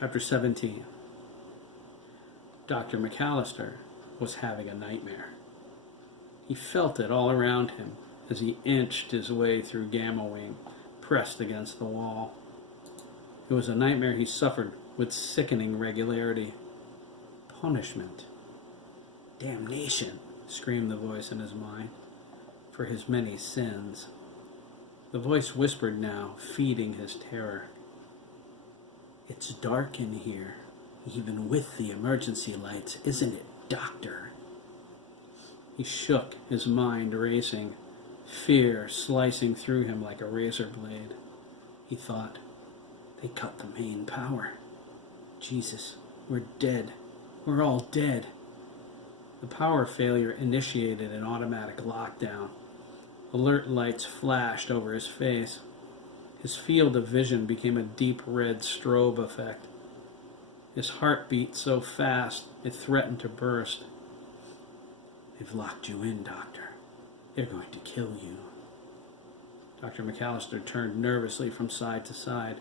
Chapter 17. Dr. McAllister was having a nightmare. He felt it all around him as he inched his way through Gamma Wing, pressed against the wall. It was a nightmare he suffered with sickening regularity. Punishment. Damnation, screamed the voice in his mind, for his many sins. The voice whispered now, feeding his terror. It's dark in here, even with the emergency lights, isn't it, Doctor? He shook, his mind racing, fear slicing through him like a razor blade. He thought, they cut the main power. Jesus, we're dead. We're all dead. The power failure initiated an automatic lockdown. Alert lights flashed over his face. His field of vision became a deep red strobe effect. His heart beat so fast it threatened to burst. They've locked you in, Doctor. They're going to kill you. Dr. McAllister turned nervously from side to side.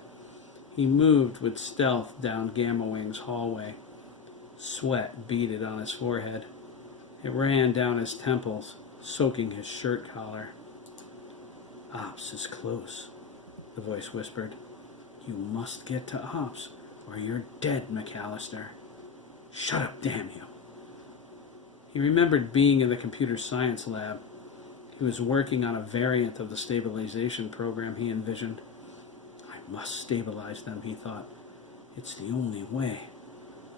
He moved with stealth down Gamma Wing's hallway. Sweat beaded on his forehead. It ran down his temples, soaking his shirt collar. Ops is close, the voice whispered. You must get to Ops, or you're dead, McAllister. Shut up, damn you. He remembered being in the computer science lab. He was working on a variant of the stabilization program he envisioned. I must stabilize them, he thought. It's the only way.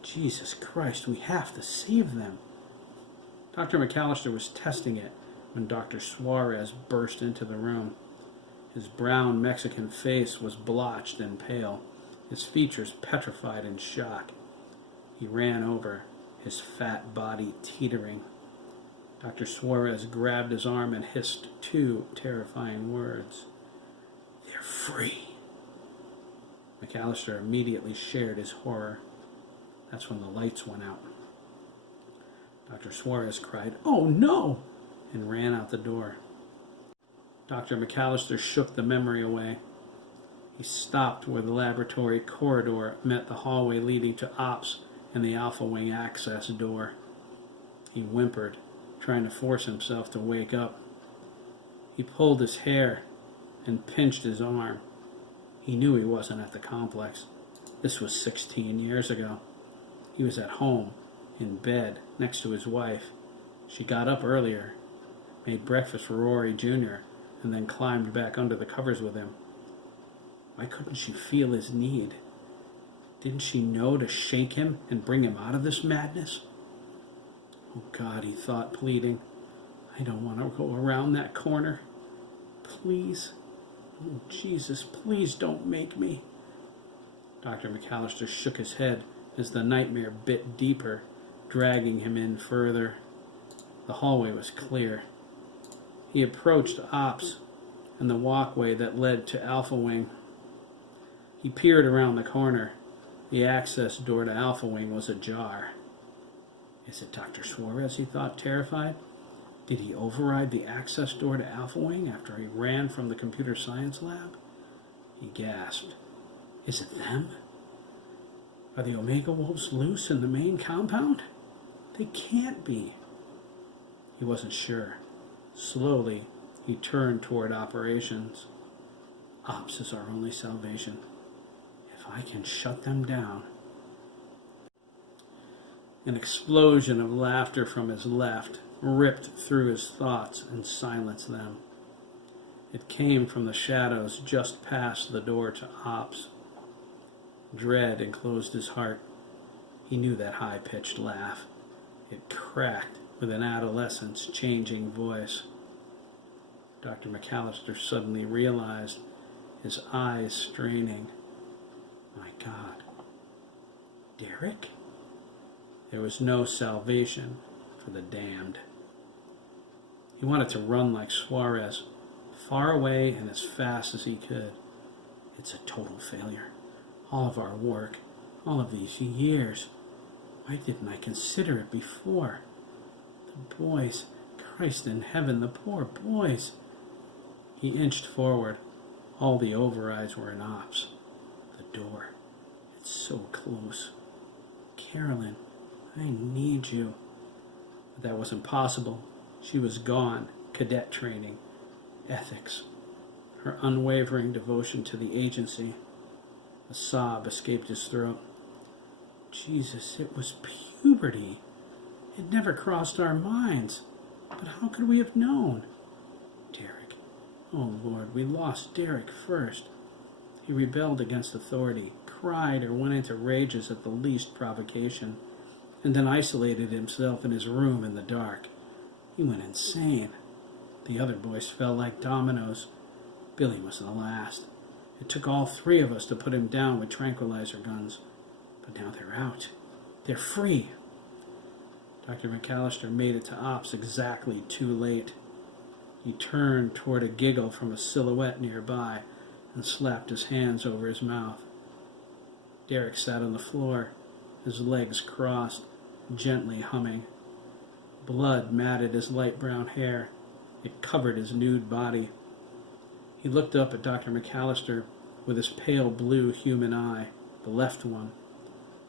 Jesus Christ, we have to save them. Dr. McAllister was testing it when Dr. Suarez burst into the room. His brown Mexican face was blotched and pale, his features petrified in shock. He ran over, his fat body teetering. Dr. Suarez grabbed his arm and hissed two terrifying words. They're free. McAllister immediately shared his horror. That's when the lights went out. Dr. Suarez cried, "Oh no!" and ran out the door. Dr. McAllister shook the memory away. He stopped where the laboratory corridor met the hallway leading to Ops and the Alpha Wing access door. He whimpered, trying to force himself to wake up. He pulled his hair and pinched his arm. He knew he wasn't at the complex. This was 16 years ago. He was at home, in bed, next to his wife. She got up earlier, made breakfast for Rory Jr., and then climbed back under the covers with him. Why couldn't she feel his need? Didn't she know to shake him and bring him out of this madness? Oh God, he thought, pleading. I don't want to go around that corner. Please. Oh, Jesus, please don't make me. Dr. McAllister shook his head as the nightmare bit deeper, dragging him in further. The hallway was clear. He approached Ops and the walkway that led to Alpha Wing. He peered around the corner. The access door to Alpha Wing was ajar. Is it Dr. Suarez, he thought, terrified? Did he override the access door to Alpha Wing after he ran from the computer science lab? He gasped. Is it them? Are the Omega Wolves loose in the main compound? They can't be. He wasn't sure. Slowly, he turned toward operations. Ops is our only salvation. If I can shut them down. An explosion of laughter from his left ripped through his thoughts and silenced them. It came from the shadows just past the door to Ops. Dread enclosed his heart. He knew that high-pitched laugh. It cracked with an adolescent's changing voice. Dr. McAllister suddenly realized, his eyes straining. My God. Derek? There was no salvation for the damned. He wanted to run like Suarez, far away and as fast as he could. It's a total failure. All of our work, all of these years. Why didn't I consider it before? The boys, Christ in heaven, the poor boys. He inched forward. All the overrides were in Ops. The door. It's so close. Carolyn, I need you. But that wasn't possible. She was gone. Cadet training, ethics, her unwavering devotion to the agency. A sob escaped his throat. Jesus, it was puberty. It never crossed our minds. But how could we have known? Derek. Oh, Lord, we lost Derek first. He rebelled against authority, cried or went into rages at the least provocation, and then isolated himself in his room in the dark. He went insane. The other boys fell like dominoes. Billy was the last. It took all three of us to put him down with tranquilizer guns. But now they're out. They're free. Dr. McAllister made it to ops exactly too late. He turned toward a giggle from a silhouette nearby and slapped his hands over his mouth. Derek sat on the floor, his legs crossed, gently humming. Blood matted his light brown hair. It covered his nude body. He looked up at Dr. McAllister with his pale blue human eye, the left one.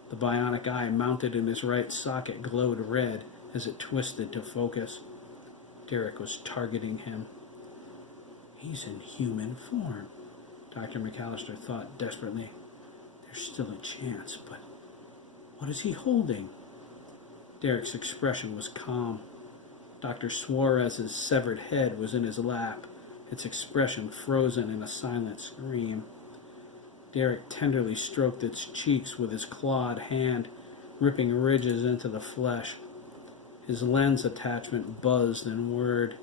The bionic eye mounted in his right socket glowed red as it twisted to focus. Derek was targeting him. He's in human form, Dr. McAllister thought desperately. There's still a chance, but what is he holding? Derek's expression was calm. Dr. Suarez's severed head was in his lap, its expression frozen in a silent scream. Derek tenderly stroked its cheeks with his clawed hand, ripping ridges into the flesh. His lens attachment buzzed and whirred.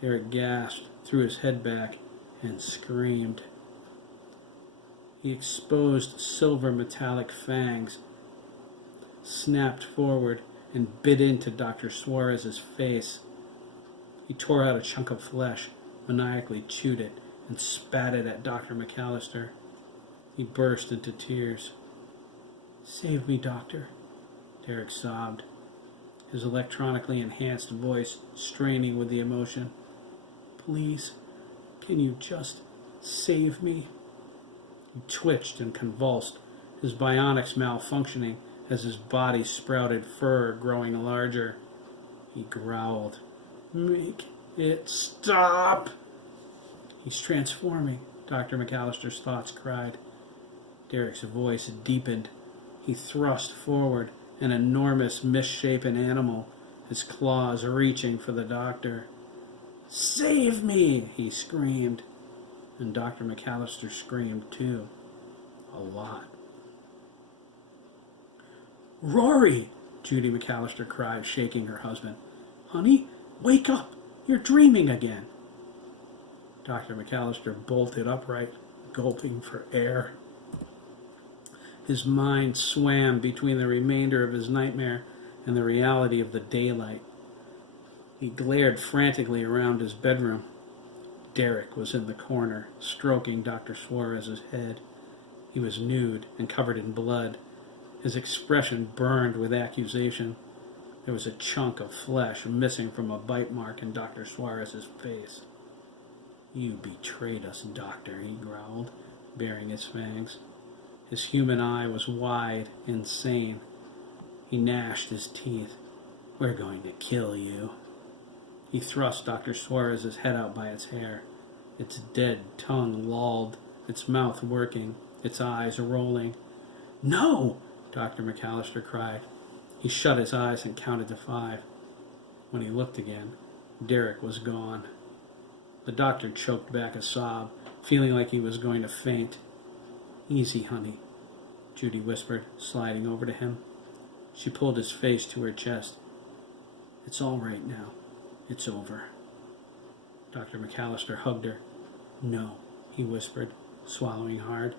Derek gasped, threw his head back, and screamed. He exposed silver metallic fangs, snapped forward, and bit into Dr. Suarez's face. He tore out a chunk of flesh, maniacally chewed it, and spat it at Dr. McAllister. He burst into tears. "Save me, doctor," Derek sobbed, his electronically enhanced voice straining with the emotion. "Please, can you just save me?" He twitched and convulsed, his bionics malfunctioning as his body sprouted fur growing larger. He growled, "Make it stop!" "He's transforming," Dr. McAllister's thoughts cried. Derek's voice deepened. He thrust forward, an enormous, misshapen animal, his claws reaching for the doctor. "Save me!" he screamed. And Dr. McAllister screamed too. A lot. "Rory!" Judy McAllister cried, shaking her husband. "Honey, wake up! You're dreaming again!" Dr. McAllister bolted upright, gulping for air. His mind swam between the remainder of his nightmare and the reality of the daylight. He glared frantically around his bedroom. Derek was in the corner, stroking Dr. Suarez's head. He was nude and covered in blood. His expression burned with accusation. There was a chunk of flesh missing from a bite mark in Dr. Suarez's face. "You betrayed us, doctor," he growled, baring his fangs. His human eye was wide, insane. He gnashed his teeth. "We're going to kill you." He thrust Dr. Suarez's head out by its hair. Its dead tongue lolled, its mouth working, its eyes rolling. "No!" Dr. McAllister cried. He shut his eyes and counted to 5. When he looked again, Derek was gone. The doctor choked back a sob, feeling like he was going to faint. "Easy, honey," Judy whispered, sliding over to him. She pulled his face to her chest. "It's all right now. It's over." Dr. McAllister hugged her. "No," he whispered, swallowing hard.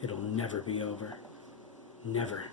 "It'll never be over. Never."